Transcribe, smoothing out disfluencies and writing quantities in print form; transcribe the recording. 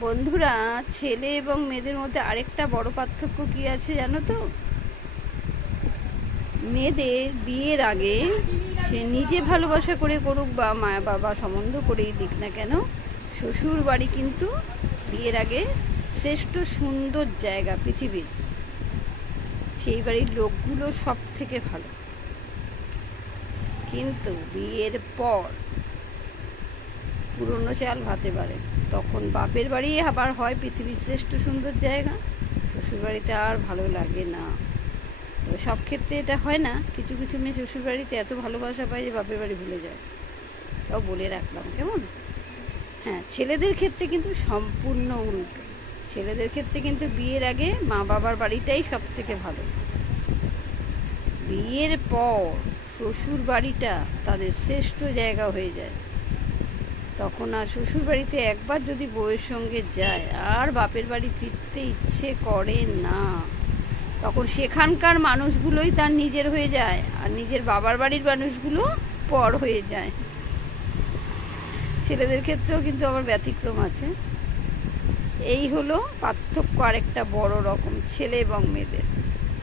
বন্ধুরা, ছেলে এবং মেয়েদের মধ্যে আরেকটা বড় পার্থক্য কি আছে জানো তো? মেয়েদের বিয়ের আগে সে নিজে ভালোবাসা করে করুক বা মা বাবা সম্বন্ধ করেই দিক না কেন, শ্বশুর বাড়ি কিন্তু বিয়ের আগে শ্রেষ্ঠ সুন্দর জায়গা পৃথিবীর। সেই বাড়ির লোকগুলো সব থেকে ভালো। কিন্তু বিয়ের পর পুরনো চাল ভাতে পারে, তখন বাপের বাড়ি আবার হয় পৃথিবীর শ্রেষ্ঠ সুন্দর জায়গা, শ্বশুরবাড়িতে আর ভালো লাগে না। তবে সব ক্ষেত্রে এটা হয় না, কিছু কিছু মেয়ে শ্বশুরবাড়িতে এত ভালোবাসা পায় যে বাপের বাড়ি ভুলে যায়। তাও বলে রাখলাম, কেমন? হ্যাঁ, ছেলেদের ক্ষেত্রে কিন্তু সম্পূর্ণ উল্টো। ছেলেদের ক্ষেত্রে কিন্তু বিয়ের আগে মা বাবার বাড়িটাই সব থেকে ভালো। বিয়ের পর শ্বশুর বাড়িটা তাদের শ্রেষ্ঠ জায়গা হয়ে যায়। তখন আর শ্বশুর বাড়িতে একবার যদি বউয়ের সঙ্গে যায় আর বাপের বাড়ি ফিরতে ইচ্ছে করে না। তখন সেখানকার মানুষগুলোই তার নিজের হয়ে যায়, আর নিজের বাবার বাড়ির মানুষগুলো পর হয়ে যায়। ছেলেদের ক্ষেত্রেও কিন্তু আবার ব্যতিক্রম আছে। এই হলো পার্থক্য, আরেকটা বড় রকম ছেলে এবং মেয়েদের।